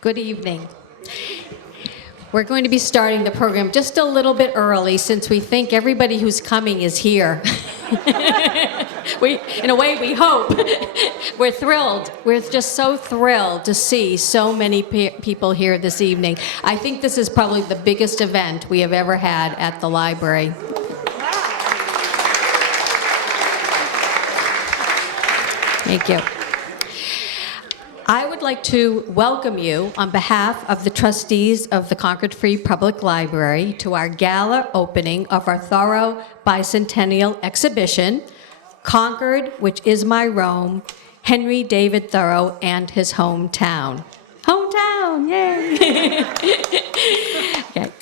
Good evening. We're going to be starting the program just a little bit early since we think everybody who's coming is here. In a way, we hope. We're thrilled. We're just so thrilled to see so many people here this evening. I think this is probably the biggest event we have ever had at the library. Thank you. I would like to welcome you on behalf of the trustees of the Concord Free Public Library to our gala opening of our Thoreau bicentennial exhibition, Concord, which is my Rome, Henry David Thoreau and his hometown. Hometown, yay! Okay.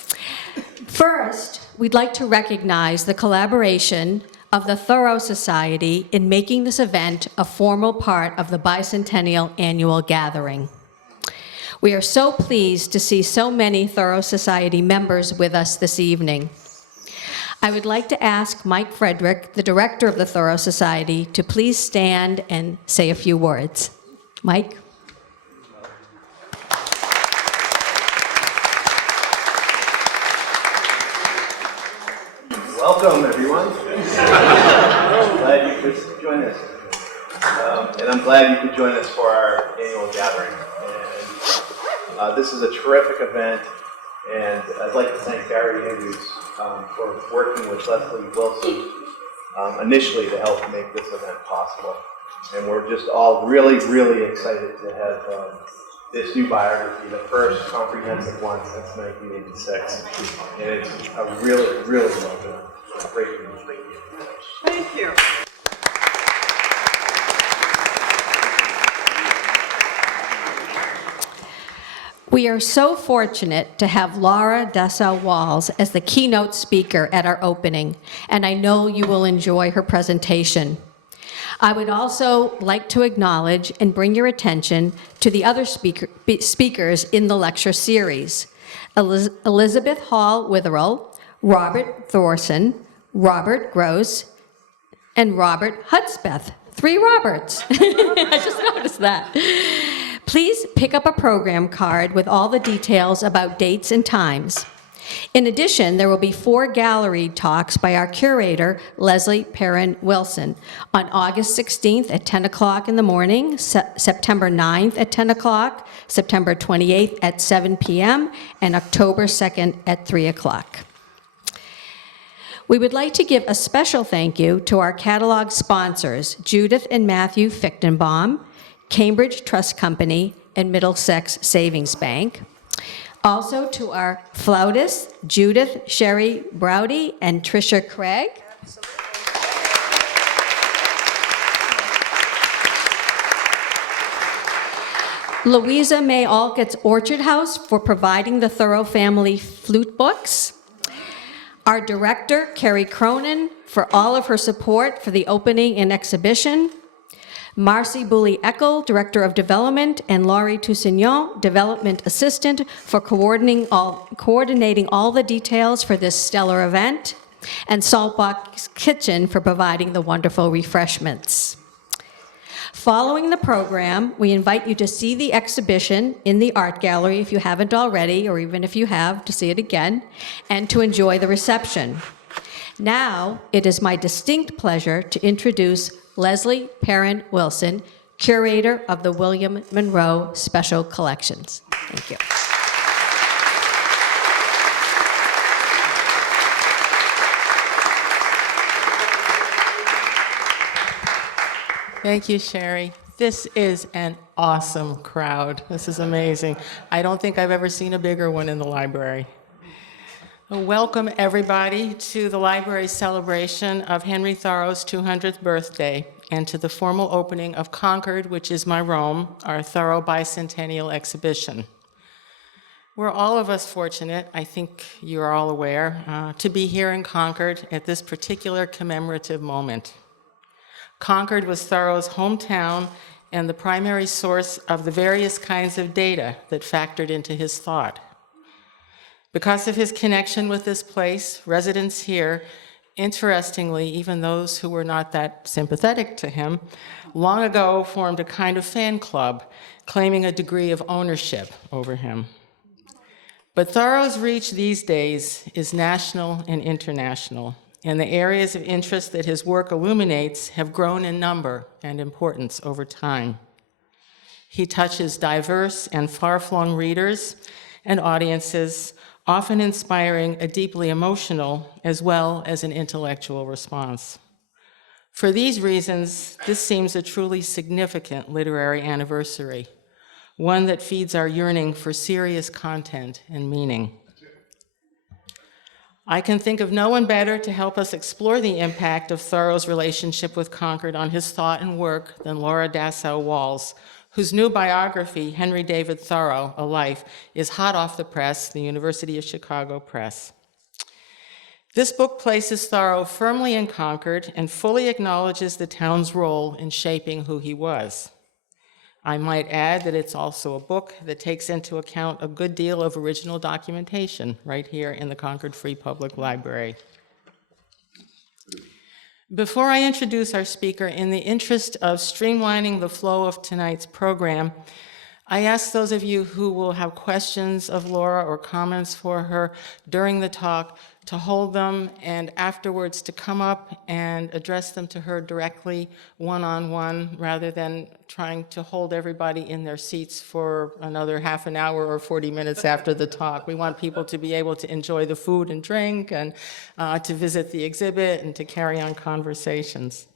First, we'd like to recognize the collaboration of the Thoreau Society in making this event a formal part of the bicentennial annual gathering. We are so pleased to see so many Thoreau Society members with us this evening. I would like to ask Mike Frederick, the director of the Thoreau Society, to please stand and say a few words. Mike? Welcome, everyone. I'm glad you could join us. And I'm glad you could join us for our annual gathering. And this is a terrific event. And I'd like to thank Barry Andrews for working with Leslie Wilson initially to help make this event possible. And we're just all really, really excited to have this new biography, the first comprehensive one since 1986. And it's a really, really well done. Great news. Thank you. We are so fortunate to have Laura Dessau-Walls as the keynote speaker at our opening, and I know you will enjoy her presentation. I would also like to acknowledge and bring your attention to the other speakers in the lecture series. Elizabeth Hall Witherell, Robert Thorson, Robert Gross, and Robert Hudspeth. 3 Roberts. I just noticed that. Please pick up a program card with all the details about dates and times. In addition, there will be 4 gallery talks by our curator, Leslie Perrin Wilson, on August 16th at 10 o'clock in the morning, September 9th at 10 o'clock, September 28th at 7 p.m., and October 2nd at 3 o'clock. We would like to give a special thank you to our catalog sponsors, Judith and Matthew Fichtenbaum, Cambridge Trust Company, and Middlesex Savings Bank. Also to our flautists, Judith Sherry Browdy and Tricia Craig. Louisa May Alcott's Orchard House for providing the Thoreau family flute books. Our director, Carrie Cronin, for all of her support for the opening and exhibition. Marcy Booley-Eckel, Director of Development, and Laurie Toussignon, Development Assistant, for coordinating all the details for this stellar event, and Saltbox Kitchen for providing the wonderful refreshments. Following the program, we invite you to see the exhibition in the art gallery if you haven't already, or even if you have, to see it again, and to enjoy the reception. Now, it is my distinct pleasure to introduce Leslie Perrin Wilson, curator of the William Munroe Special Collections. Thank you. Thank you, Sherry. This is an awesome crowd. This is amazing. I don't think I've ever seen a bigger one in the library. Welcome, everybody, to the library's celebration of Henry Thoreau's 200th birthday and to the formal opening of Concord, which is my Rome, our Thoreau bicentennial exhibition. We're all of us fortunate, I think you're all aware, to be here in Concord at this particular commemorative moment. Concord was Thoreau's hometown and the primary source of the various kinds of data that factored into his thought. Because of his connection with this place, residents here Interestingly, even those who were not that sympathetic to him long ago formed a kind of fan club, claiming a degree of ownership over him. But Thoreau's reach these days is national and international, and the areas of interest that his work illuminates have grown in number and importance over time. He touches diverse and far-flung readers and audiences, often inspiring a deeply emotional as well as an intellectual response. For these reasons, this seems a truly significant literary anniversary, one that feeds our yearning for serious content and meaning. I can think of no one better to help us explore the impact of Thoreau's relationship with Concord on his thought and work than Laura Dassow-Walls, whose new biography, Henry David Thoreau, A Life, is hot off the press, the University of Chicago Press. This book places Thoreau firmly in Concord and fully acknowledges the town's role in shaping who he was. I might add that it's also a book that takes into account a good deal of original documentation right here in the Concord Free Public Library. Before I introduce our speaker, in the interest of streamlining the flow of tonight's program, I ask those of you who will have questions of Laura or comments for her during the talk to hold them, and afterwards to come up and address them to her directly, one-on-one, rather than trying to hold everybody in their seats for another half an hour or 40 minutes after the talk. We want people to be able to enjoy the food and drink, and to visit the exhibit, and to carry on conversations.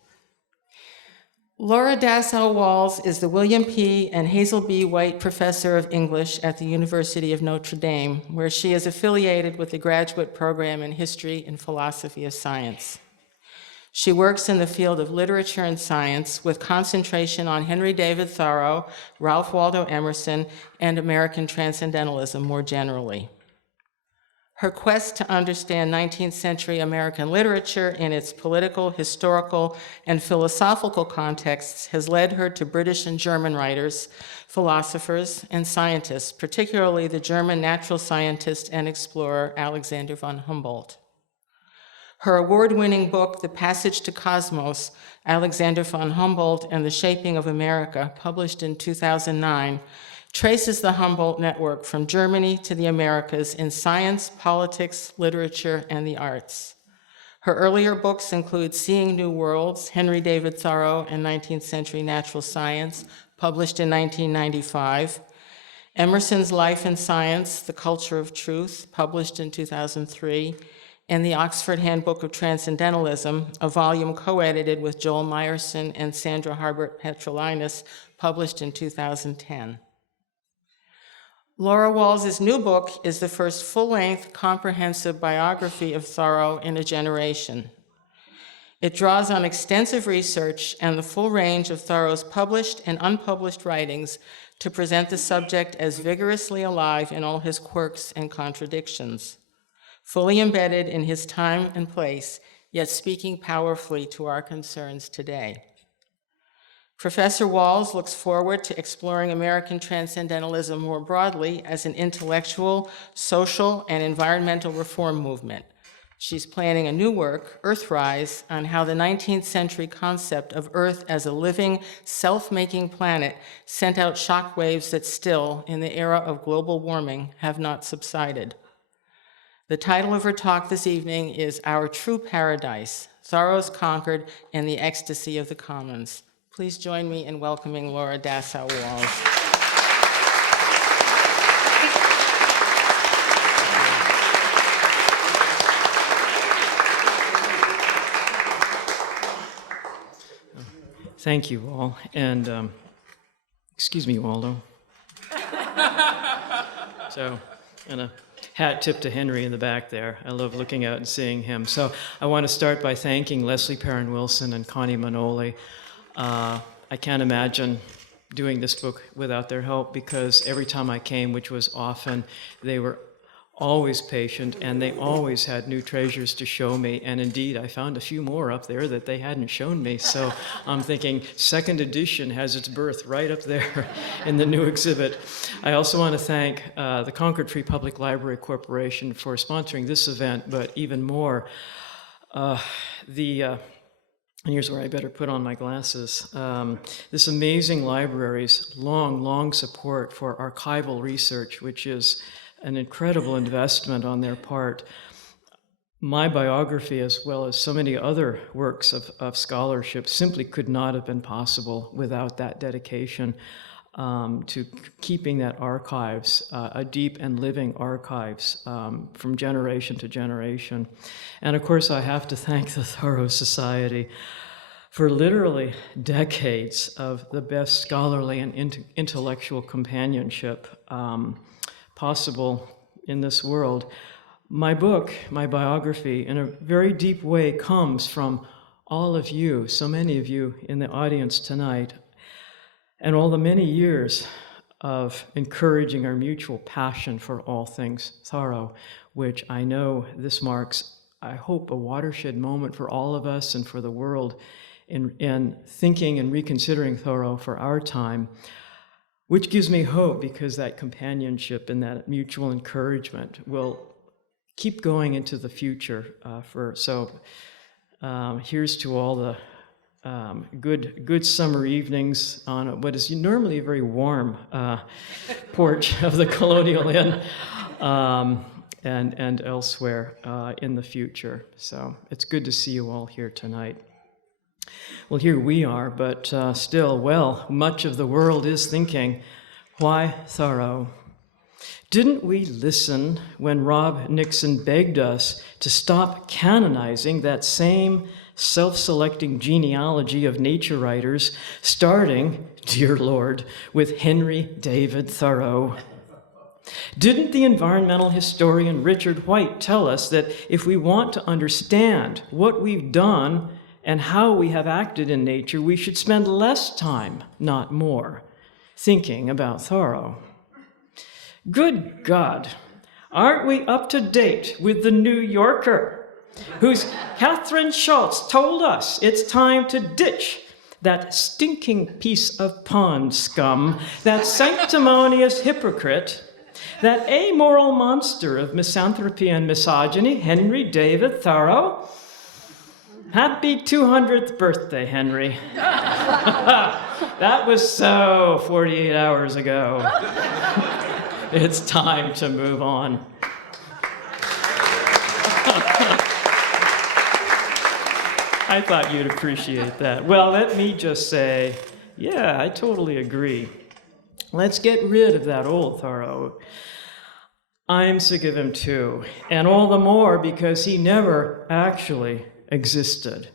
Laura Dassow-Walls is the William P. and Hazel B. White Professor of English at the University of Notre Dame, where she is affiliated with the graduate program in History and Philosophy of Science. She works in the field of literature and science with concentration on Henry David Thoreau, Ralph Waldo Emerson, and American Transcendentalism more generally. Her quest to understand 19th century American literature in its political, historical, and philosophical contexts has led her to British and German writers, philosophers, and scientists, particularly the German natural scientist and explorer Alexander von Humboldt. Her award-winning book, The Passage to Cosmos, Alexander von Humboldt and the Shaping of America, published in 2009, traces the Humboldt network from Germany to the Americas in science, politics, literature, and the arts. Her earlier books include Seeing New Worlds, Henry David Thoreau and 19th Century Natural Science, published in 1995, Emerson's Life and Science, The Culture of Truth, published in 2003, and the Oxford Handbook of Transcendentalism, a volume co-edited with Joel Meyerson and Sandra Harbert Petrolinas, published in 2010. Laura Walls' new book is the first full-length, comprehensive biography of Thoreau in a generation. It draws on extensive research and the full range of Thoreau's published and unpublished writings to present the subject as vigorously alive in all his quirks and contradictions, fully embedded in his time and place, yet speaking powerfully to our concerns today. Professor Walls looks forward to exploring American transcendentalism more broadly as an intellectual, social, and environmental reform movement. She's planning a new work, Earthrise, on how the 19th century concept of Earth as a living, self-making planet sent out shockwaves that still, in the era of global warming, have not subsided. The title of her talk this evening is Our True Paradise, Thoreau's Concord and the Ecstasy of the Commons. Please join me in welcoming Laura Dassow-Walls. Thank you all, and excuse me, Waldo. So, and a hat tip to Henry in the back there. I love looking out and seeing him. So I want to start by thanking Leslie Perrin-Wilson and Connie Manoli. I can't imagine doing this book without their help, because every time I came, which was often, they were always patient, and they always had new treasures to show me. And indeed, I found a few more up there that they hadn't shown me. So I'm thinking second edition has its birth right up there in the new exhibit. I also want to thank the Concord Free Public Library Corporation for sponsoring this event, but even more, And here's where I better put on my glasses. This amazing library's long support for archival research, which is an incredible investment on their part. My biography, as well as so many other works of scholarship, simply could not have been possible without that dedication to keeping that archives, a deep and living archives from generation to generation. And of course, I have to thank the Thoreau Society for literally decades of the best scholarly and intellectual companionship possible in this world. My book, my biography, in a very deep way comes from all of you, so many of you in the audience tonight, and all the many years of encouraging our mutual passion for all things Thoreau, which I know this marks, I hope, a watershed moment for all of us and for the world in thinking and reconsidering Thoreau for our time, which gives me hope because that companionship and that mutual encouragement will keep going into the future. Here's to all the good summer evenings on what is normally a very warm porch of the Colonial Inn and elsewhere in the future. So it's good to see you all here tonight. Well, here we are, but still, much of the world is thinking, why Thoreau? Didn't we listen when Rob Nixon begged us to stop canonizing that same self-selecting genealogy of nature writers, starting, dear Lord, with Henry David Thoreau? Didn't the environmental historian Richard White tell us that if we want to understand what we've done and how we have acted in nature, we should spend less time, not more, thinking about Thoreau? Good God, aren't we up to date with the New Yorker, whose Catherine Schultz told us it's time to ditch that stinking piece of pond scum, that sanctimonious hypocrite, that amoral monster of misanthropy and misogyny, Henry David Thoreau? Happy 200th birthday, Henry. That was so 48 hours ago. It's time to move on. I thought you'd appreciate that. Well, let me just say, yeah, I totally agree. Let's get rid of that old Thoreau. I'm sick of him too, and all the more because he never actually existed.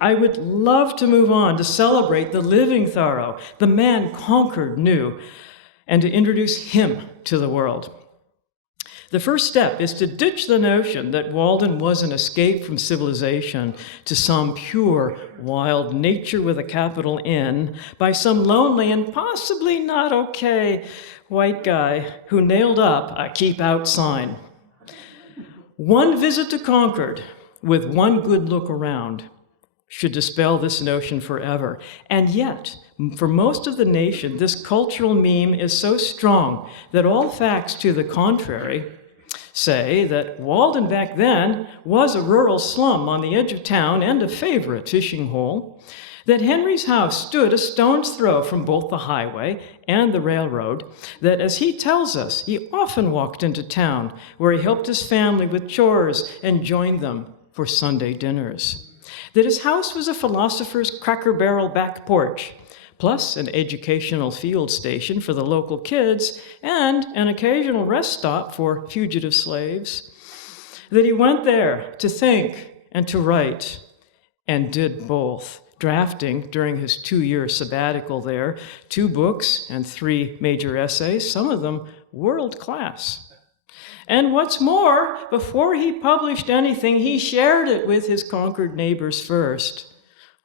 I would love to move on to celebrate the living Thoreau, the man Concord knew, and to introduce him to the world. The first step is to ditch the notion that Walden was an escape from civilization to some pure, wild nature with a capital N by some lonely and possibly not okay white guy who nailed up a keep out sign. One visit to Concord with one good look around should dispel this notion forever. And yet, for most of the nation, this cultural meme is so strong that all facts to the contrary say that Walden back then was a rural slum on the edge of town and a favorite fishing hole, that Henry's house stood a stone's throw from both the highway and the railroad, that, as he tells us, he often walked into town where he helped his family with chores and joined them for Sunday dinners, that his house was a philosopher's Cracker Barrel back porch, plus an educational field station for the local kids and an occasional rest stop for fugitive slaves, that he went there to think and to write, and did both, drafting during his 2-year sabbatical there 2 books and 3 major essays, some of them world class. And what's more, before he published anything, he shared it with his Concord neighbors first.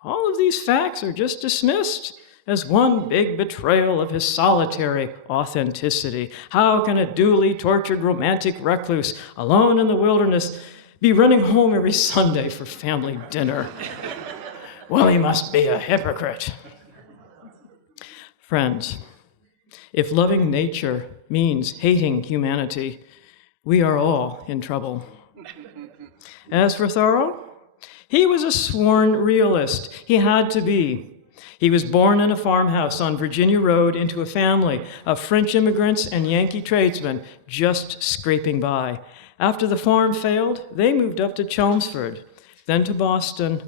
All of these facts are just dismissed as one big betrayal of his solitary authenticity. How can a duly tortured romantic recluse alone in the wilderness be running home every Sunday for family dinner? Well, he must be a hypocrite. Friends, if loving nature means hating humanity, we are all in trouble. As for Thoreau, He was a sworn realist. He had to be. He was born in a farmhouse on Virginia Road into a family of French immigrants and Yankee tradesmen just scraping by. After the farm failed, they moved up to Chelmsford, then to Boston,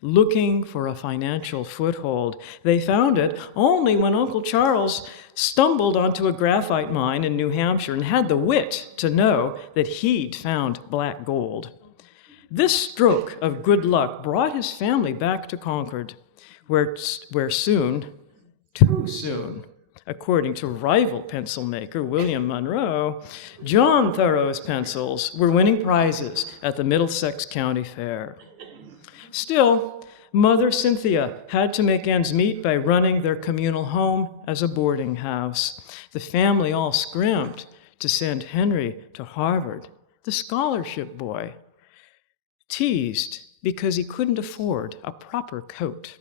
looking for a financial foothold. They found it only when Uncle Charles stumbled onto a graphite mine in New Hampshire and had the wit to know that he'd found black gold. This stroke of good luck brought his family back to Concord, where soon, too soon, according to rival pencil maker William Munroe, John Thoreau's pencils were winning prizes at the Middlesex County Fair. Still, Mother Cynthia had to make ends meet by running their communal home as a boarding house. The family all scrimped to send Henry to Harvard, the scholarship boy, teased because he couldn't afford a proper coat.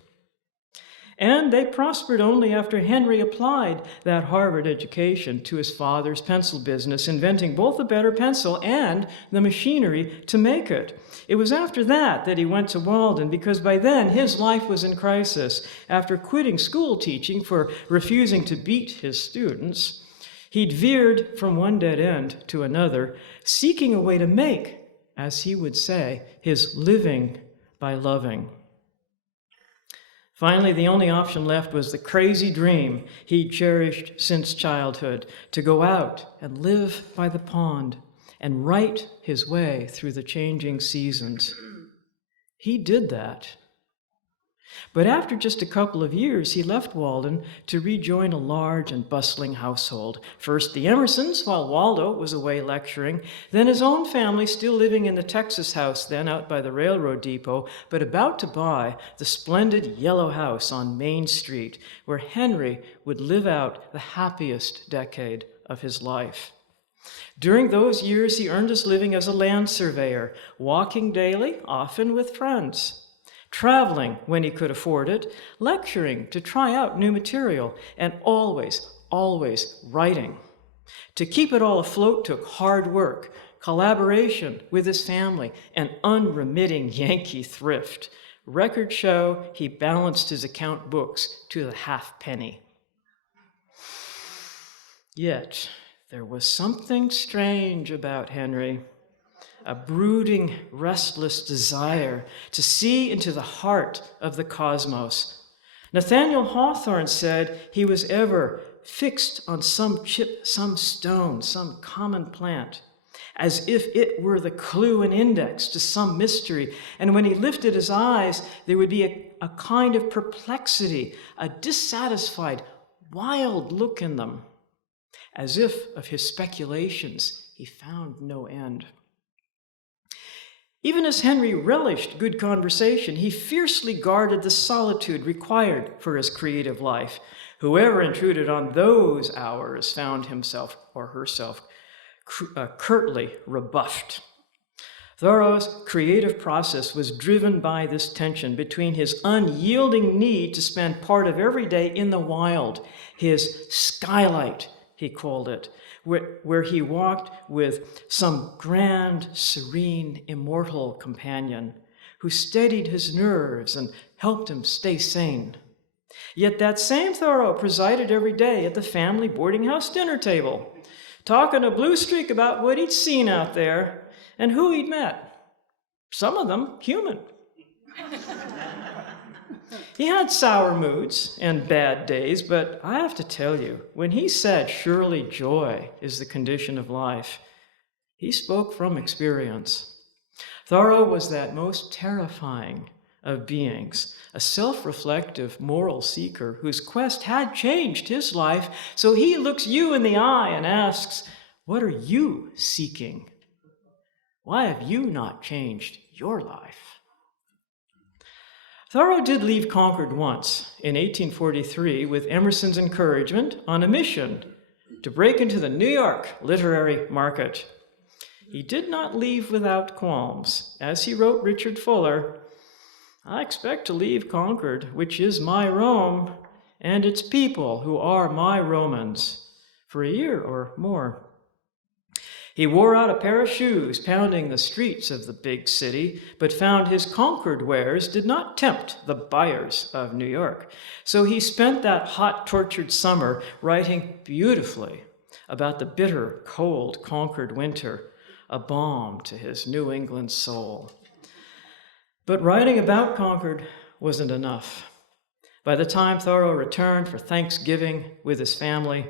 And they prospered only after Henry applied that Harvard education to his father's pencil business, inventing both a better pencil and the machinery to make it. It was after that that he went to Walden, because by then his life was in crisis. After quitting school teaching for refusing to beat his students, he'd veered from one dead end to another, seeking a way to make, as he would say, his living by loving. Finally, the only option left was the crazy dream he'd cherished since childhood, to go out and live by the pond and write his way through the changing seasons. He did that. But after just a couple of years, he left Walden to rejoin a large and bustling household. First the Emersons, while Waldo was away lecturing, then his own family still living in the Texas house then out by the railroad depot, but about to buy the splendid yellow house on Main Street, where Henry would live out the happiest decade of his life. During those years, he earned his living as a land surveyor, walking daily, often with friends, traveling when he could afford it, lecturing to try out new material, and always writing. To keep it all afloat took hard work, collaboration with his family, and unremitting Yankee thrift. Records show he balanced his account books to the halfpenny. Yet, there was something strange about Henry. A brooding, restless desire to see into the heart of the cosmos. Nathaniel Hawthorne said he was ever fixed on some chip, some stone, some common plant, as if it were the clue and index to some mystery. And when he lifted his eyes, there would be a kind of perplexity, a dissatisfied, wild look in them, as if of his speculations he found no end. Even as Henry relished good conversation, he fiercely guarded the solitude required for his creative life. Whoever intruded on those hours found himself or herself curtly rebuffed. Thoreau's creative process was driven by this tension between his unyielding need to spend part of every day in the wild, his skylight, he called it, where he walked with some grand, serene, immortal companion who steadied his nerves and helped him stay sane. Yet that same Thoreau presided every day at the family boarding house dinner table, talking a blue streak about what he'd seen out there and who he'd met. Some of them human. He had sour moods and bad days, but I have to tell you, when he said, "Surely joy is the condition of life," he spoke from experience. Thoreau was that most terrifying of beings, a self-reflective moral seeker whose quest had changed his life, so he looks you in the eye and asks, "What are you seeking? Why have you not changed your life?" Thoreau did leave Concord once, in 1843, with Emerson's encouragement, on a mission to break into the New York literary market. He did not leave without qualms. As he wrote Richard Fuller, "I expect to leave Concord, which is my Rome, and its people, who are my Romans, for a year or more." He wore out a pair of shoes pounding the streets of the big city, but found his Concord wares did not tempt the buyers of New York. So he spent that hot, tortured summer writing beautifully about the bitter, cold Concord winter, a balm to his New England soul. But writing about Concord wasn't enough. By the time Thoreau returned for Thanksgiving with his family,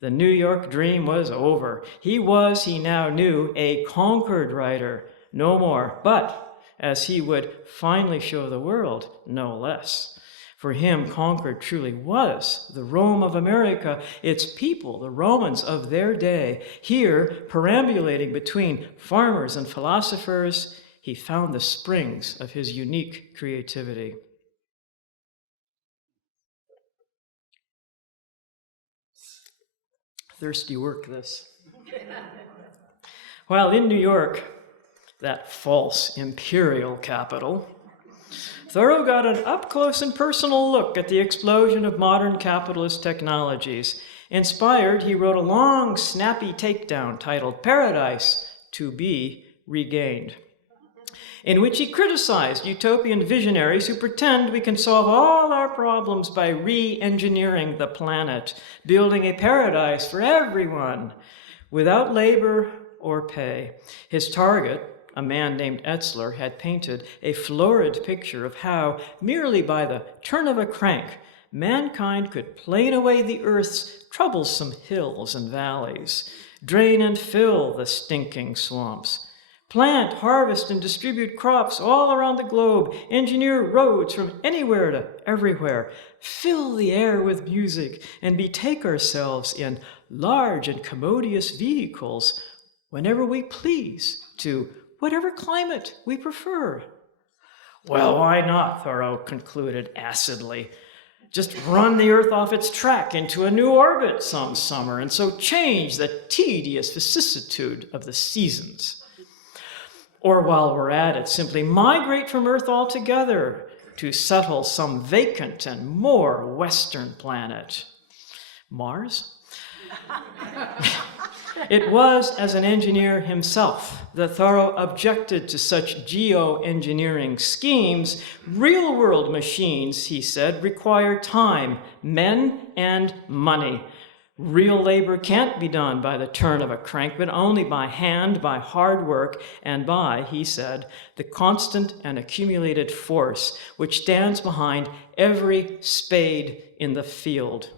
the New York dream was over. He now knew, a Concord writer, no more, but, as he would finally show the world, no less. For him, Concord truly was the Rome of America, its people, the Romans of their day. Here, perambulating between farmers and philosophers, he found the springs of his unique creativity. Thirsty work, this. While in New York, that false imperial capital, Thoreau got an up-close and personal look at the explosion of modern capitalist technologies. Inspired, he wrote a long, snappy takedown titled Paradise to be Regained, in which he criticized utopian visionaries who pretend we can solve all our problems by re-engineering the planet, building a paradise for everyone, without labor or pay. His target, a man named Etzler, had painted a florid picture of how, merely by the turn of a crank, mankind could plane away the earth's troublesome hills and valleys, drain and fill the stinking swamps, plant, harvest, and distribute crops all around the globe, engineer roads from anywhere to everywhere, fill the air with music, and betake ourselves in large and commodious vehicles whenever we please to whatever climate we prefer. Well, why not, Thoreau concluded acidly. Just run the Earth off its track into a new orbit some summer, and so change the tedious vicissitude of the seasons. Or while we're at it, simply migrate from Earth altogether to settle some vacant and more Western planet. Mars? It was as an engineer himself that Thoreau objected to such geoengineering schemes. Real-world machines, he said, require time, men, and money. Real labor can't be done by the turn of a crank, but only by hand, by hard work, and by, he said, the constant and accumulated force which stands behind every spade in the field.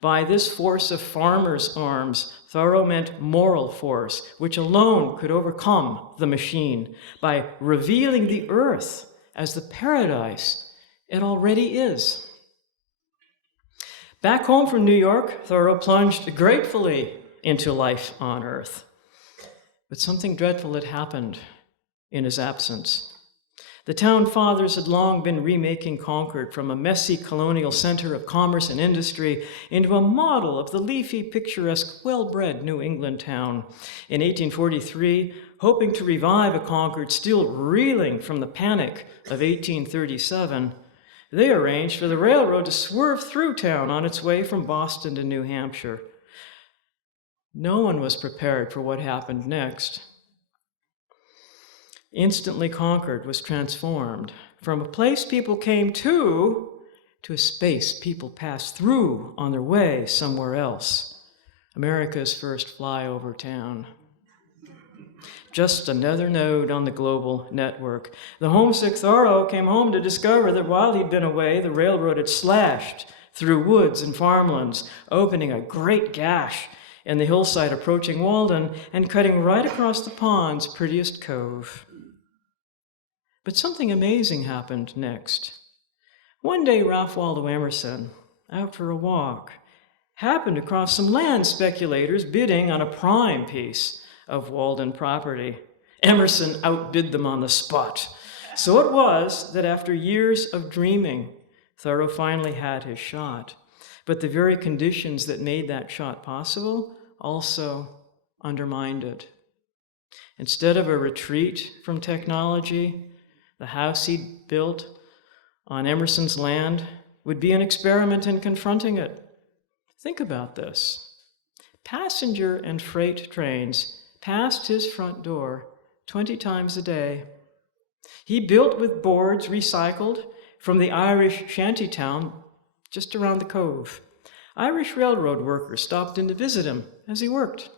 By this force of farmers' arms, Thoreau meant moral force, which alone could overcome the machine by revealing the earth as the paradise it already is. Back home from New York, Thoreau plunged gratefully into life on earth. But something dreadful had happened in his absence. The town fathers had long been remaking Concord from a messy colonial center of commerce and industry into a model of the leafy, picturesque, well-bred New England town. In 1843, hoping to revive a Concord still reeling from the panic of 1837, they arranged for the railroad to swerve through town on its way from Boston to New Hampshire. No one was prepared for what happened next. Instantly, Concord was transformed from a place people came to a space people passed through on their way somewhere else. America's first flyover town. Just another node on the global network. The homesick Thoreau came home to discover that while he'd been away, the railroad had slashed through woods and farmlands, opening a great gash in the hillside approaching Walden and cutting right across the pond's prettiest cove. But something amazing happened next. One day, Ralph Waldo Emerson, out for a walk, happened across some land speculators bidding on a prime piece of Walden property. Emerson outbid them on the spot. So it was that after years of dreaming, Thoreau finally had his shot. But the very conditions that made that shot possible also undermined it. Instead of a retreat from technology, the house he'd built on Emerson's land would be an experiment in confronting it. Think about this. Passenger and freight trains passed his front door 20 times a day. He built with boards recycled from the Irish shantytown just around the cove. Irish railroad workers stopped in to visit him as he worked.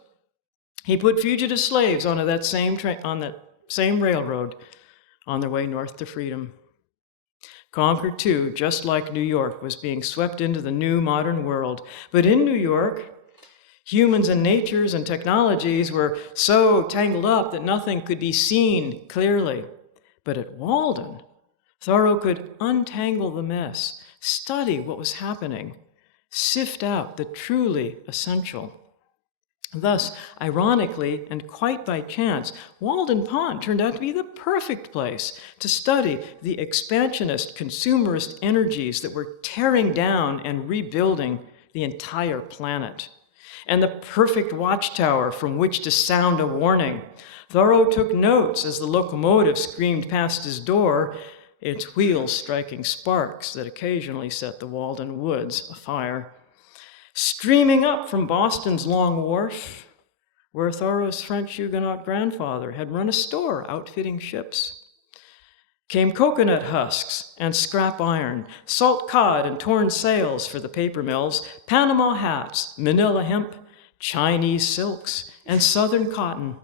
He put fugitive slaves onto that same railroad on their way north to freedom. Concord, too, just like New York, was being swept into the new modern world. But in New York, humans and natures and technologies were so tangled up that nothing could be seen clearly. But at Walden, Thoreau could untangle the mess, study what was happening, sift out the truly essential. Thus, ironically and quite by chance, Walden Pond turned out to be the perfect place to study the expansionist, consumerist energies that were tearing down and rebuilding the entire planet, and the perfect watchtower from which to sound a warning. Thoreau took notes as the locomotive screamed past his door, its wheels striking sparks that occasionally set the Walden woods afire. Streaming up from Boston's Long Wharf, where Thoreau's French Huguenot grandfather had run a store outfitting ships, came coconut husks and scrap iron, salt cod and torn sails for the paper mills, Panama hats, manila hemp, Chinese silks, and southern cotton,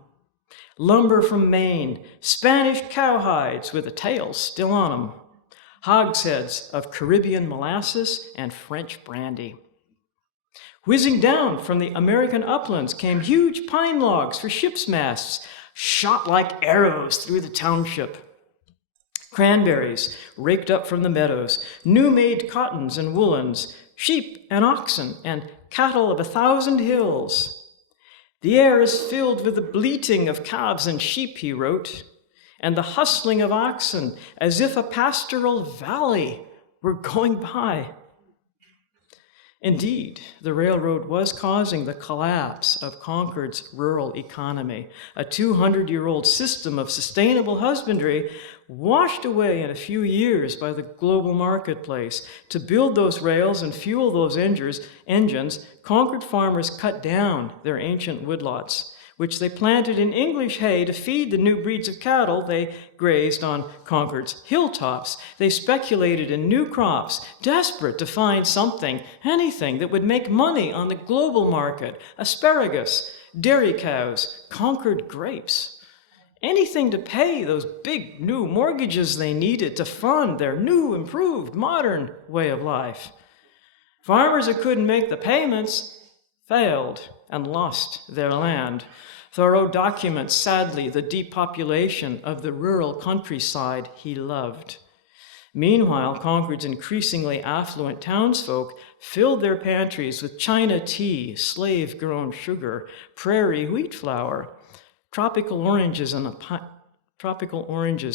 lumber from Maine, Spanish cowhides with the tails still on them, hogsheads of Caribbean molasses and French brandy. Whizzing down from the American uplands came huge pine logs for ships' masts, shot like arrows through the township. Cranberries raked up from the meadows, new-made cottons and woolens, sheep and oxen and cattle of 1,000 hills. The air is filled with the bleating of calves and sheep, he wrote, and the hustling of oxen, as if a pastoral valley were going by. Indeed, the railroad was causing the collapse of Concord's rural economy. A 200-year-old system of sustainable husbandry washed away in a few years by the global marketplace. To build those rails and fuel those engines, Concord farmers cut down their ancient woodlots, which they planted in English hay to feed the new breeds of cattle they grazed on Concord's hilltops. They speculated in new crops, desperate to find something, anything that would make money on the global market: asparagus, dairy cows, Concord grapes. Anything to pay those big new mortgages they needed to fund their new, improved, modern way of life. Farmers who couldn't make the payments failed and lost their land. Thoreau documents, sadly, the depopulation of the rural countryside he loved. Meanwhile, Concord's increasingly affluent townsfolk filled their pantries with China tea, slave-grown sugar, prairie wheat flour, tropical oranges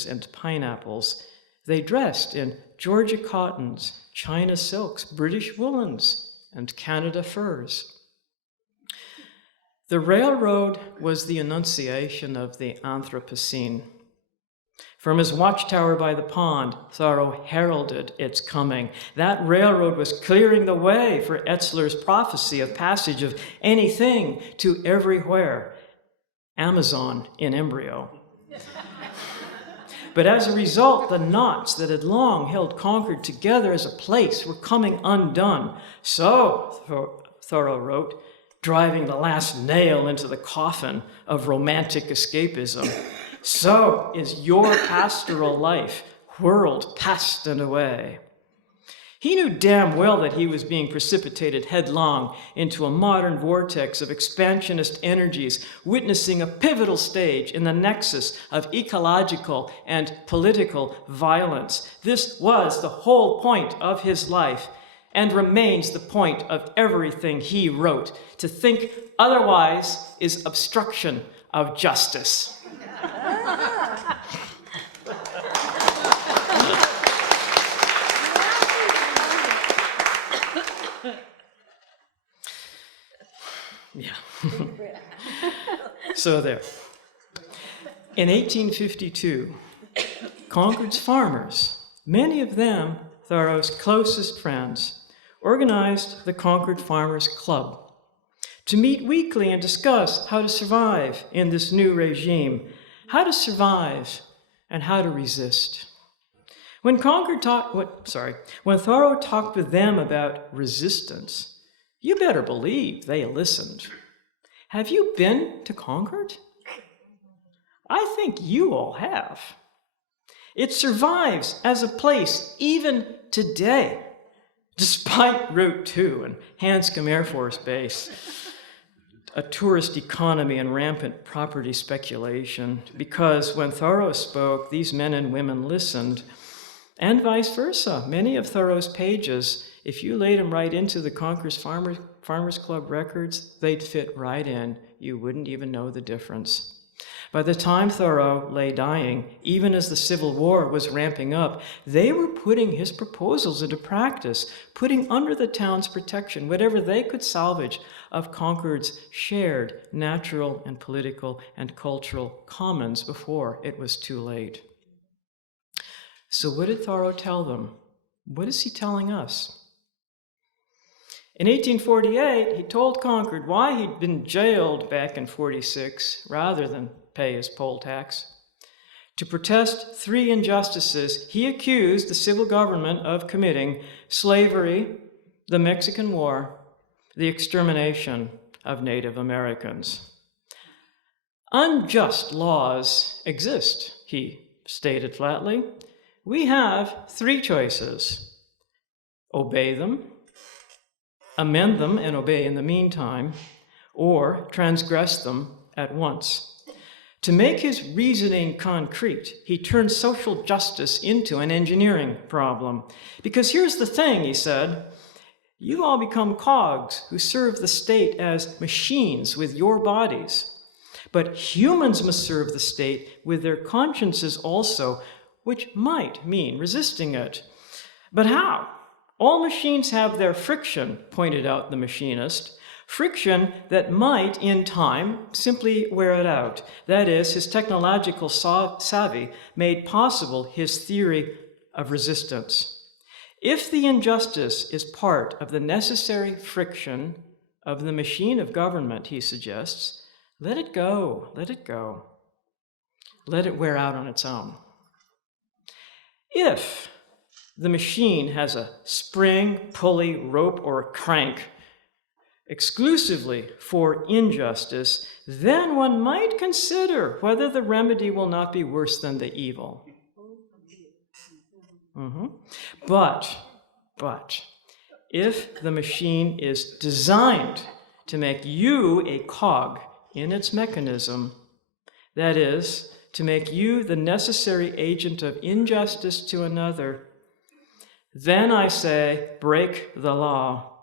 and pineapples. They dressed in Georgia cottons, China silks, British woolens, and Canada furs. The railroad was the annunciation of the Anthropocene. From his watchtower by the pond, Thoreau heralded its coming. That railroad was clearing the way for Etzler's prophecy of passage of anything to everywhere, Amazon in embryo. But as a result, the knots that had long held Concord together as a place were coming undone. So, Thoreau wrote, driving the last nail into the coffin of romantic escapism, so is your pastoral life whirled past and away. He knew damn well that he was being precipitated headlong into a modern vortex of expansionist energies, witnessing a pivotal stage in the nexus of ecological and political violence. This was the whole point of his life, and remains the point of everything he wrote. To think otherwise is obstruction of justice. Yeah. So there. In 1852, Concord's farmers, many of them Thoreau's closest friends, organized the Concord Farmers Club to meet weekly and discuss how to survive in this new regime, how to survive and how to resist. When Thoreau talked with them about resistance, you better believe they listened. Have you been to Concord? I think you all have. It survives as a place even today, despite Route 2 and Hanscom Air Force Base, a tourist economy and rampant property speculation, because when Thoreau spoke, these men and women listened, and vice versa. Many of Thoreau's pages, if you laid them right into the Concord Farmers Club records, they'd fit right in. You wouldn't even know the difference. By the time Thoreau lay dying, even as the Civil War was ramping up, they were putting his proposals into practice, putting under the town's protection whatever they could salvage of Concord's shared natural and political and cultural commons before it was too late. So what did Thoreau tell them? What is he telling us? In 1848, he told Concord why he'd been jailed back in 46 rather than pay his poll tax. To protest 3 injustices, he accused the civil government of committing: slavery, the Mexican War, the extermination of Native Americans. Unjust laws exist, he stated flatly. We have 3 choices: obey them, amend them and obey in the meantime, or transgress them at once. To make his reasoning concrete, he turned social justice into an engineering problem. Because here's the thing, he said, you all become cogs who serve the state as machines with your bodies. But humans must serve the state with their consciences also, which might mean resisting it. But how? All machines have their friction, pointed out the machinist. Friction that might, in time, simply wear it out. That is, his technological savvy made possible his theory of resistance. If the injustice is part of the necessary friction of the machine of government, he suggests, let it go, let it go. Let it wear out on its own. If the machine has a spring, pulley, rope, or a crank exclusively for injustice, then one might consider whether the remedy will not be worse than the evil. But if the machine is designed to make you a cog in its mechanism, that is, to make you the necessary agent of injustice to another, then I say, break the law.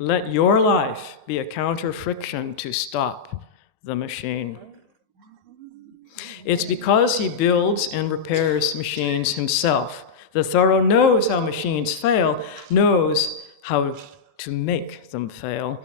Let your life be a counter-friction to stop the machine. It's because he builds and repairs machines himself that Thoreau knows how machines fail, knows how to make them fail,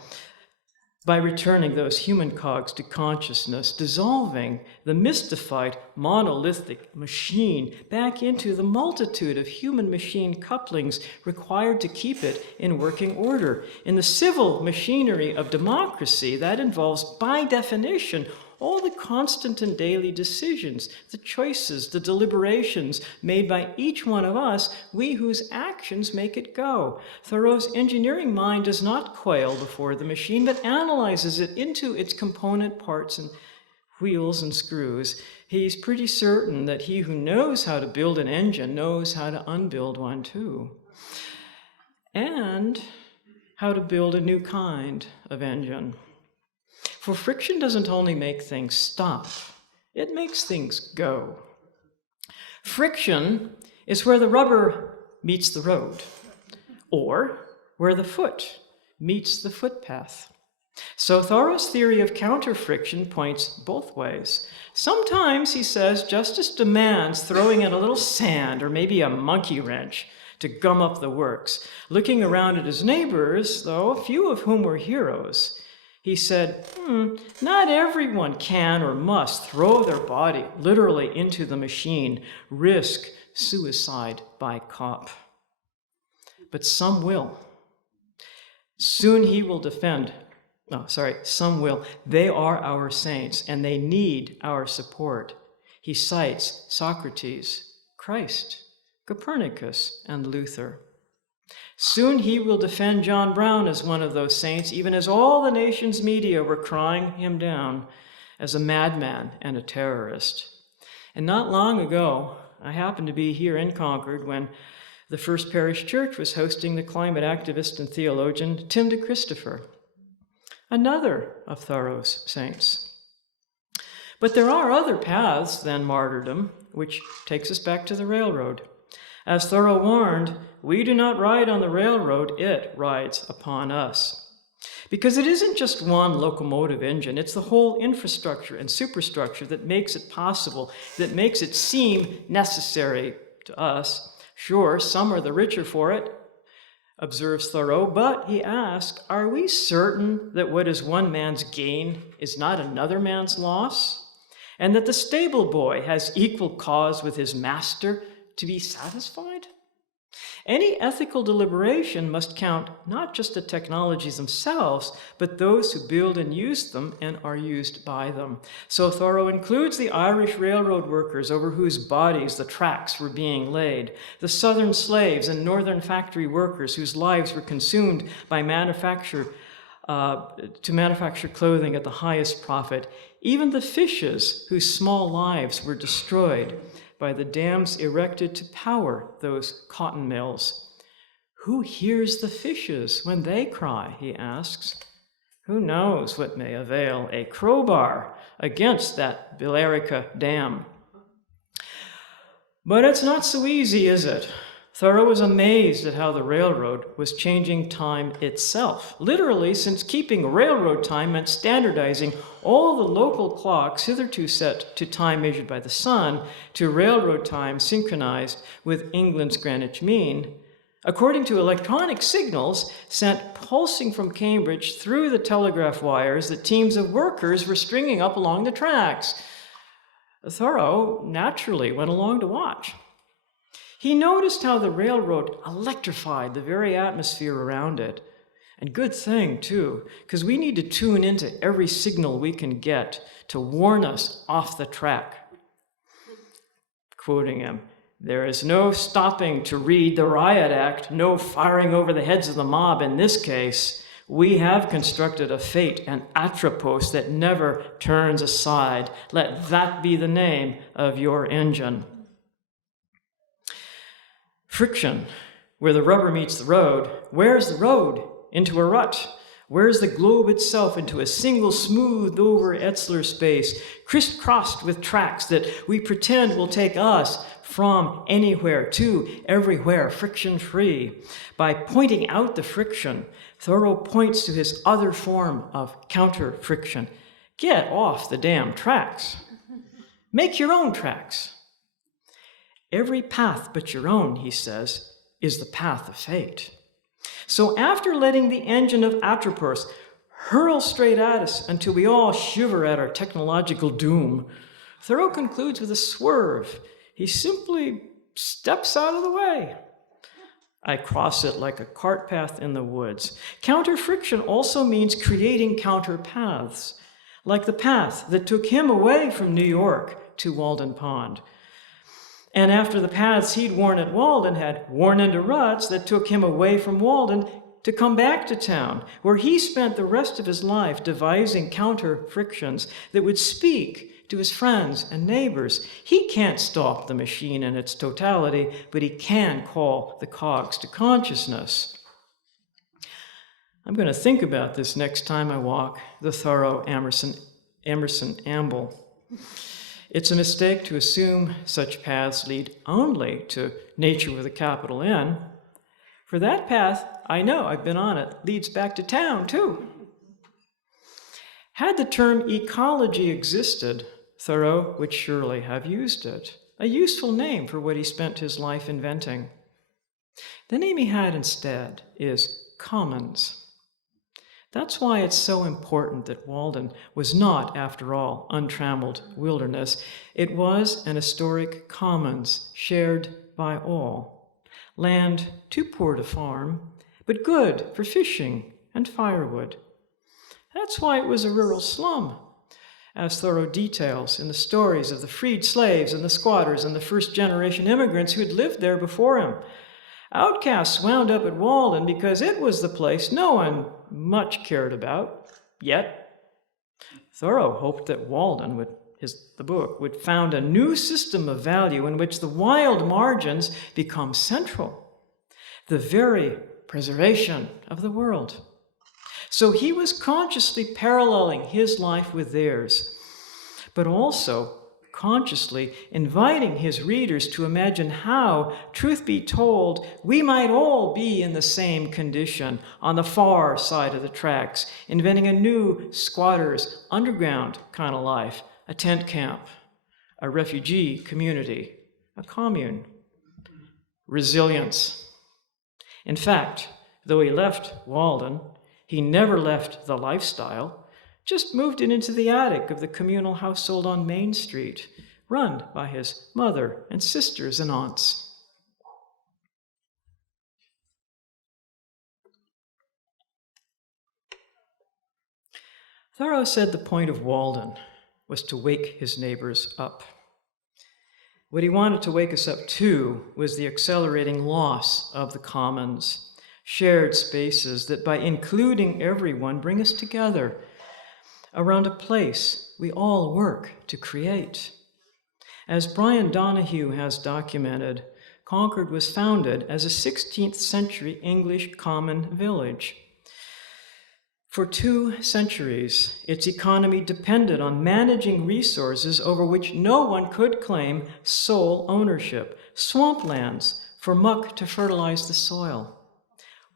by returning those human cogs to consciousness, dissolving the mystified monolithic machine back into the multitude of human-machine couplings required to keep it in working order. In the civil machinery of democracy, that involves, by definition, all the constant and daily decisions, the choices, the deliberations made by each one of us, we whose actions make it go. Thoreau's engineering mind does not quail before the machine, but analyzes it into its component parts and wheels and screws. He's pretty certain that he who knows how to build an engine knows how to unbuild one too, and how to build a new kind of engine. For friction doesn't only make things stop, it makes things go. Friction is where the rubber meets the road, or where the foot meets the footpath. So Thoreau's theory of counter-friction points both ways. Sometimes, he says, justice demands throwing in a little sand or maybe a monkey wrench to gum up the works. Looking around at his neighbors, though, few of whom were heroes, he said, not everyone can or must throw their body literally into the machine, risk suicide by cop. But some will. Soon he will defend some will. They are our saints, and they need our support. He cites Socrates, Christ, Copernicus, and Luther. Soon he will defend John Brown as one of those saints, even as all the nation's media were crying him down as a madman and a terrorist. And not long ago, I happened to be here in Concord when the First Parish Church was hosting the climate activist and theologian Tim de Christopher, another of Thoreau's saints. But there are other paths than martyrdom, which takes us back to the railroad. As Thoreau warned, we do not ride on the railroad, it rides upon us. Because it isn't just one locomotive engine, it's the whole infrastructure and superstructure that makes it possible, that makes it seem necessary to us. Sure, some are the richer for it, observes Thoreau, but he asks, are we certain that what is one man's gain is not another man's loss? And that the stable boy has equal cause with his master to be satisfied? Any ethical deliberation must count not just the technologies themselves, but those who build and use them and are used by them. So Thoreau includes the Irish railroad workers over whose bodies the tracks were being laid, the southern slaves and northern factory workers whose lives were consumed by to manufacture clothing at the highest profit, even the fishes whose small lives were destroyed by the dams erected to power those cotton mills. Who hears the fishes when they cry, he asks. Who knows what may avail a crowbar against that Billerica dam? But it's not so easy, is it? Thoreau was amazed at how the railroad was changing time itself, literally, since keeping railroad time meant standardizing all the local clocks hitherto set to time measured by the sun to railroad time synchronized with England's Greenwich mean, according to electronic signals sent pulsing from Cambridge through the telegraph wires that teams of workers were stringing up along the tracks. Thoreau naturally went along to watch. He noticed how the railroad electrified the very atmosphere around it. And good thing, too, because we need to tune into every signal we can get to warn us off the track. Quoting him, there is no stopping to read the riot act, no firing over the heads of the mob in this case. We have constructed a fate and Atropos that never turns aside. Let that be the name of your engine. Friction, where the rubber meets the road. Where's the road? Into a rut. Where's the globe itself? Into a single smoothed over Etzler space, crisscrossed with tracks that we pretend will take us from anywhere to everywhere, friction-free. By pointing out the friction, Thoreau points to his other form of counter-friction. Get off the damn tracks. Make your own tracks. Every path but your own, he says, is the path of fate. So after letting the engine of Atropos hurl straight at us until we all shiver at our technological doom, Thoreau concludes with a swerve. He simply steps out of the way. I cross it like a cart path in the woods. Counter-friction also means creating counter paths, like the path that took him away from New York to Walden Pond. And after the paths he'd worn at Walden had worn into ruts that took him away from Walden to come back to town, where he spent the rest of his life devising counter-frictions that would speak to his friends and neighbors. He can't stop the machine in its totality, but he can call the cogs to consciousness. I'm going to think about this next time I walk the Thoreau-Emerson amble. It's a mistake to assume such paths lead only to nature with a capital N. For that path, I know, I've been on it, leads back to town, too. Had the term ecology existed, Thoreau would surely have used it, a useful name for what he spent his life inventing. The name he had instead is commons. That's why it's so important that Walden was not, after all, untrammeled wilderness. It was an historic commons shared by all. Land too poor to farm, but good for fishing and firewood. That's why it was a rural slum, as Thoreau details in the stories of the freed slaves and the squatters and the first-generation immigrants who had lived there before him. Outcasts wound up at Walden because it was the place no one much cared about, yet Thoreau hoped that Walden, the book, would found a new system of value in which the wild margins become central, the very preservation of the world. So he was consciously paralleling his life with theirs, but also consciously inviting his readers to imagine how, truth be told, we might all be in the same condition on the far side of the tracks, inventing a new squatter's underground kind of life, a tent camp, a refugee community, a commune. Resilience. In fact, though he left Walden, he never left the lifestyle, just moved it into the attic of the communal household on Main Street, run by his mother and sisters and aunts. Thoreau said the point of Walden was to wake his neighbors up. What he wanted to wake us up to was the accelerating loss of the commons, shared spaces that by including everyone bring us together around a place we all work to create. As Brian Donahue has documented, Concord was founded as a 16th century English common village. For 2 centuries, its economy depended on managing resources over which no one could claim sole ownership, swamplands for muck to fertilize the soil,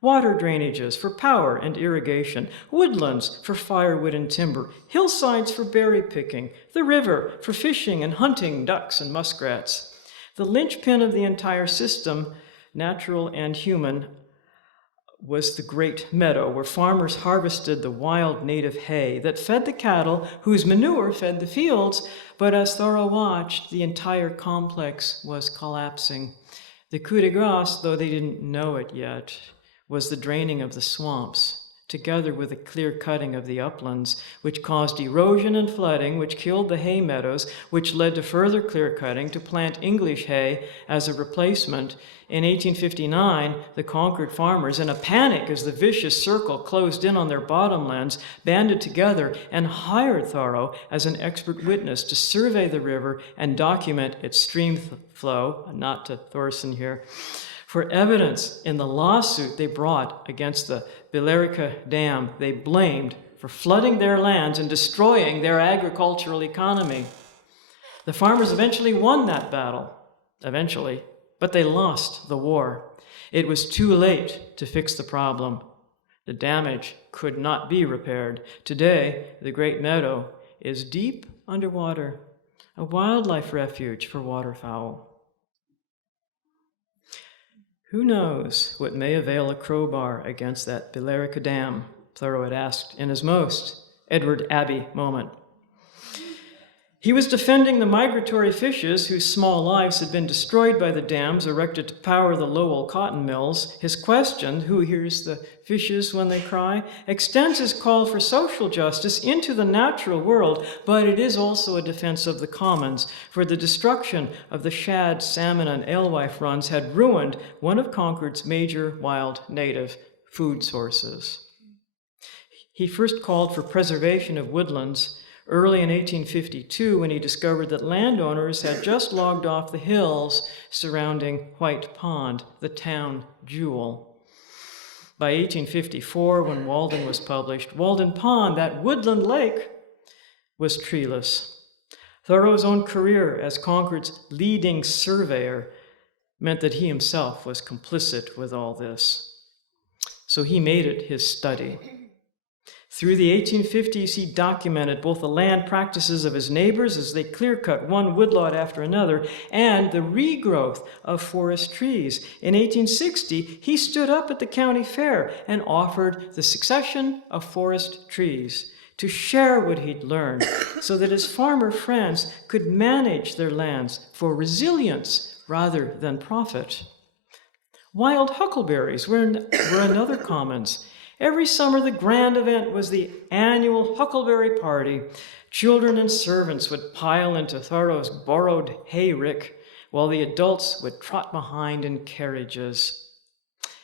water drainages for power and irrigation, woodlands for firewood and timber, hillsides for berry picking, the river for fishing and hunting ducks and muskrats. The linchpin of the entire system, natural and human, was the great meadow where farmers harvested the wild native hay that fed the cattle, whose manure fed the fields. But as Thoreau watched, the entire complex was collapsing. The coup de grace, though they didn't know it yet, was the draining of the swamps, together with the clear-cutting of the uplands, which caused erosion and flooding, which killed the hay meadows, which led to further clear-cutting to plant English hay as a replacement. In 1859, the Concord farmers, in a panic as the vicious circle closed in on their bottomlands, banded together and hired Thoreau as an expert witness to survey the river and document its stream flow, not to Thorson here, for evidence in the lawsuit they brought against the Billerica Dam they blamed for flooding their lands and destroying their agricultural economy. The farmers eventually won that battle, but they lost the war. It was too late to fix the problem. The damage could not be repaired. Today, the Great Meadow is deep underwater, a wildlife refuge for waterfowl. Who knows what may avail a crowbar against that Billerica Dam, Thoreau had asked in his most Edward Abbey moment. He was defending the migratory fishes whose small lives had been destroyed by the dams erected to power the Lowell cotton mills. His question, who hears the fishes when they cry, extends his call for social justice into the natural world, but it is also a defense of the commons, for the destruction of the shad, salmon, and alewife runs had ruined one of Concord's major wild native food sources. He first called for preservation of woodlands early in 1852, when he discovered that landowners had just logged off the hills surrounding White Pond, the town jewel. By 1854, when Walden was published, Walden Pond, that woodland lake, was treeless. Thoreau's own career as Concord's leading surveyor meant that he himself was complicit with all this. So he made it his study. Through the 1850s, he documented both the land practices of his neighbors as they clear-cut one woodlot after another, and the regrowth of forest trees. In 1860, he stood up at the county fair and offered the succession of forest trees to share what he'd learned so that his farmer friends could manage their lands for resilience rather than profit. Wild huckleberries were another commons. Every summer, the grand event was the annual Huckleberry Party. Children and servants would pile into Thoreau's borrowed hayrick, while the adults would trot behind in carriages.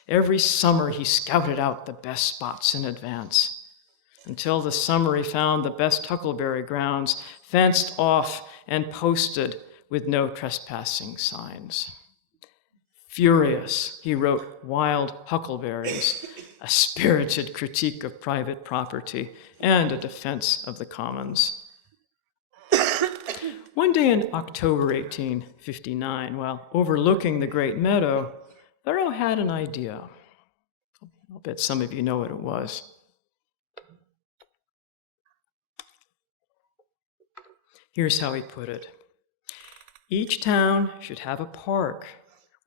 Every summer, he scouted out the best spots in advance, until the summer he found the best huckleberry grounds, fenced off and posted with no trespassing signs. Furious, he wrote Wild Huckleberries, a spirited critique of private property and a defense of the commons. One day in October 1859, while overlooking the great meadow, Thoreau had an idea. I'll bet some of you know what it was. Here's how he put it. Each town should have a park,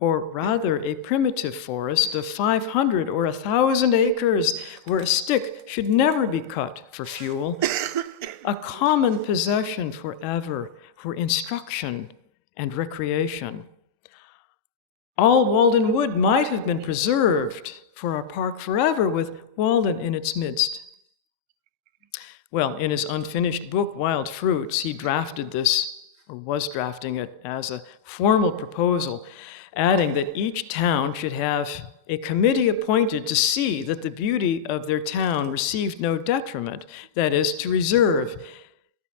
or rather a primitive forest of 500 or 1,000 acres where a stick should never be cut for fuel, a common possession forever for instruction and recreation. All Walden wood might have been preserved for our park forever with Walden in its midst. Well, in his unfinished book, Wild Fruits, he drafted this, or was drafting it, as a formal proposal, adding that each town should have a committee appointed to see that the beauty of their town received no detriment, that is, to reserve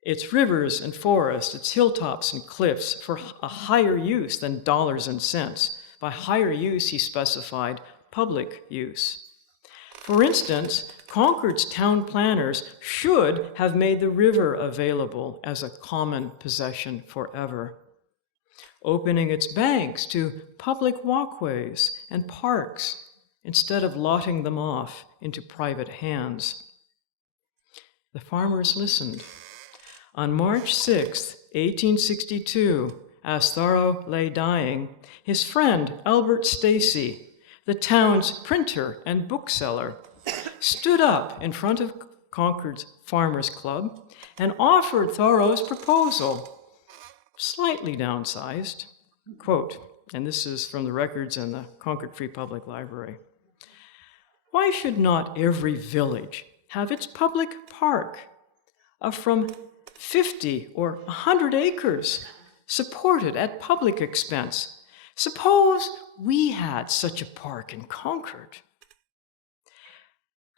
its rivers and forests, its hilltops and cliffs for a higher use than dollars and cents. By higher use, he specified public use. For instance, Concord's town planners should have made the river available as a common possession forever, opening its banks to public walkways and parks instead of lotting them off into private hands. The farmers listened. On March 6, 1862, as Thoreau lay dying, his friend Albert Stacy, the town's printer and bookseller, stood up in front of Concord's Farmers Club and offered Thoreau's proposal, slightly downsized. Quote, and this is from the records in the Concord Free Public Library. Why should not every village have its public park of from 50 or 100 acres, supported at public expense? Suppose we had such a park in Concord,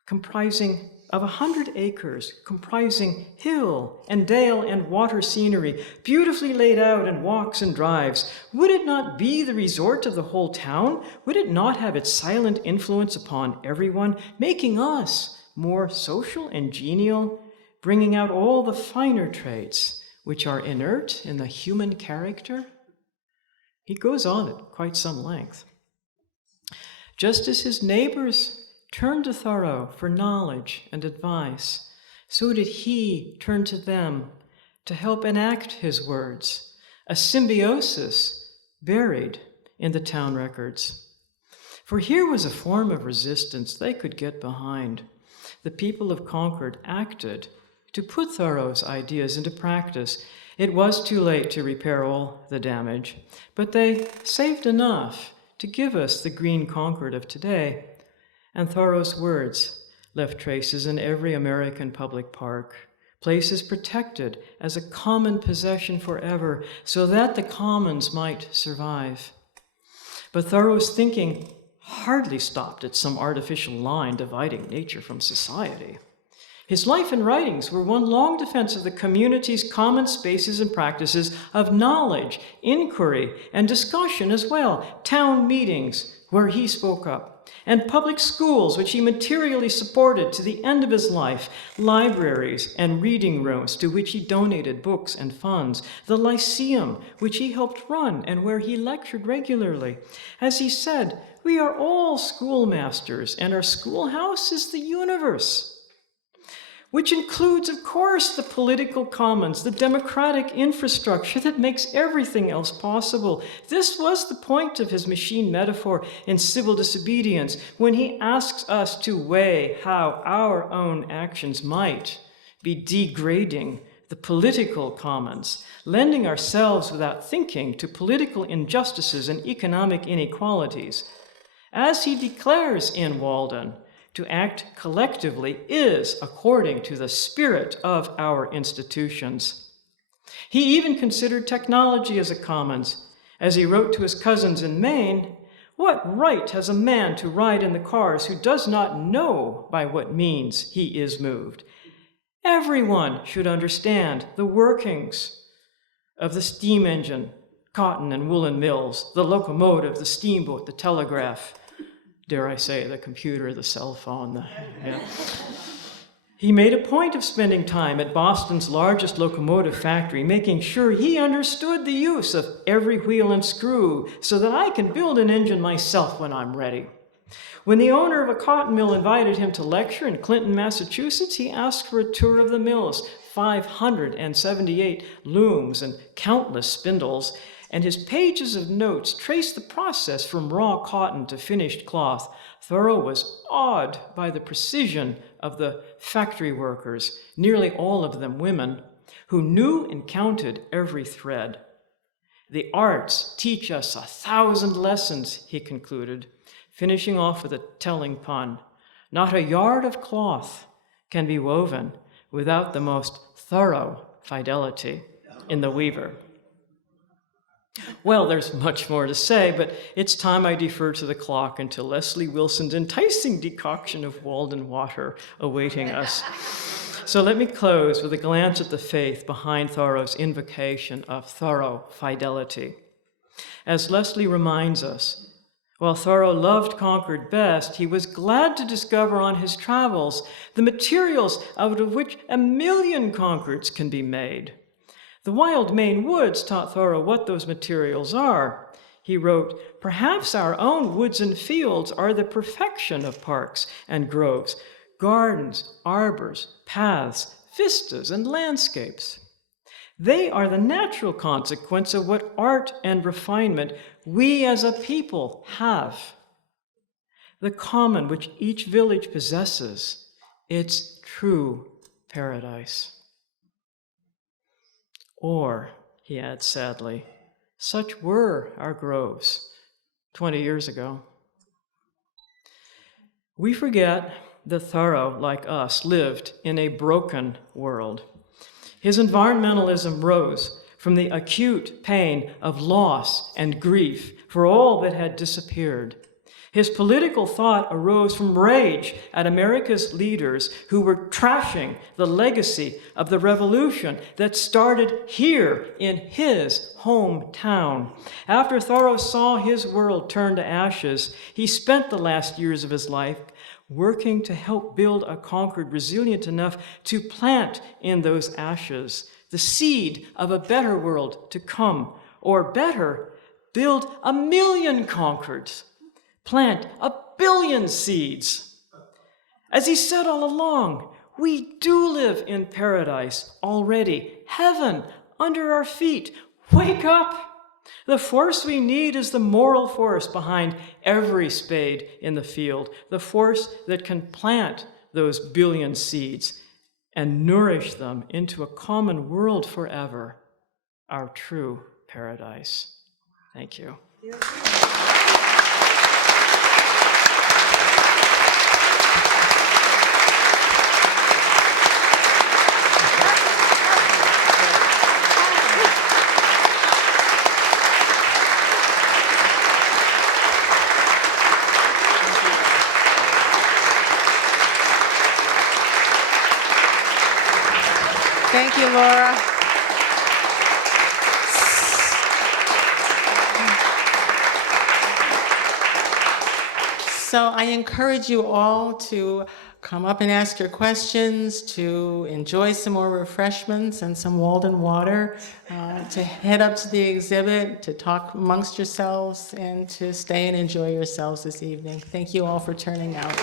comprising of 100 acres, comprising hill and dale and water scenery, beautifully laid out in walks and drives. Would it not be the resort of the whole town? Would it not have its silent influence upon everyone, making us more social and genial, bringing out all the finer traits which are inert in the human character? He goes on at quite some length. Just as his neighbors turned to Thoreau for knowledge and advice, so did he turn to them to help enact his words, a symbiosis buried in the town records. For here was a form of resistance they could get behind. The people of Concord acted to put Thoreau's ideas into practice. It was too late to repair all the damage, but they saved enough to give us the green Concord of today. And Thoreau's words left traces in every American public park, places protected as a common possession forever so that the commons might survive. But Thoreau's thinking hardly stopped at some artificial line dividing nature from society. His life and writings were one long defense of the community's common spaces and practices of knowledge, inquiry, and discussion as well, town meetings where he spoke up, and public schools, which he materially supported to the end of his life, libraries and reading rooms to which he donated books and funds, the Lyceum, which he helped run and where he lectured regularly. As he said, we are all schoolmasters, and our schoolhouse is the universe, which includes, of course, the political commons, the democratic infrastructure that makes everything else possible. This was the point of his machine metaphor in Civil Disobedience, when he asks us to weigh how our own actions might be degrading the political commons, lending ourselves without thinking to political injustices and economic inequalities. As he declares in Walden, To act collectively is according to the spirit of our institutions. He even considered technology as a commons. As he wrote to his cousins in Maine, "What right has a man to ride in the cars who does not know by what means he is moved? Everyone should understand the workings of the steam engine, cotton and woolen mills, the locomotive, the steamboat, the telegraph, dare I say, the computer, the cell phone." He made a point of spending time at Boston's largest locomotive factory, making sure he understood the use of every wheel and screw so that I can build an engine myself when I'm ready. When the owner of a cotton mill invited him to lecture in Clinton, Massachusetts, he asked for a tour of the mill's 578 looms and countless spindles, and his pages of notes traced the process from raw cotton to finished cloth. Thoreau was awed by the precision of the factory workers, nearly all of them women, who knew and counted every thread. "The arts teach us 1,000 lessons," he concluded, finishing off with a telling pun. "Not a yard of cloth can be woven without the most thorough fidelity in the weaver." Well, there's much more to say, but it's time I defer to the clock and to Leslie Wilson's enticing decoction of Walden water awaiting us. So let me close with a glance at the faith behind Thoreau's invocation of thorough fidelity. As Leslie reminds us, while Thoreau loved Concord best, he was glad to discover on his travels the materials out of which 1,000,000 Concords can be made. The wild Maine woods taught Thoreau what those materials are. He wrote, "Perhaps our own woods and fields are the perfection of parks and groves, gardens, arbors, paths, vistas, and landscapes. They are the natural consequence of what art and refinement we as a people have. The common which each village possesses, its true paradise." Or, he adds sadly, such were our groves 20 years ago. We forget that Thoreau, like us, lived in a broken world. His environmentalism rose from the acute pain of loss and grief for all that had disappeared. His political thought arose from rage at America's leaders who were trashing the legacy of the revolution that started here in his hometown. After Thoreau saw his world turn to ashes, he spent the last years of his life working to help build a Concord resilient enough to plant in those ashes the seed of a better world to come, or better, build 1,000,000 Concords. Plant 1,000,000,000 seeds. As he said all along, we do live in paradise already, heaven under our feet. Wake up! The force we need is the moral force behind every spade in the field, the force that can plant those 1,000,000,000 seeds and nourish them into a common world forever, our true paradise. Thank you. Thank you, Laura. So I encourage you all to come up and ask your questions, to enjoy some more refreshments and some Walden water, to head up to the exhibit, to talk amongst yourselves, and to stay and enjoy yourselves this evening. Thank you all for turning out.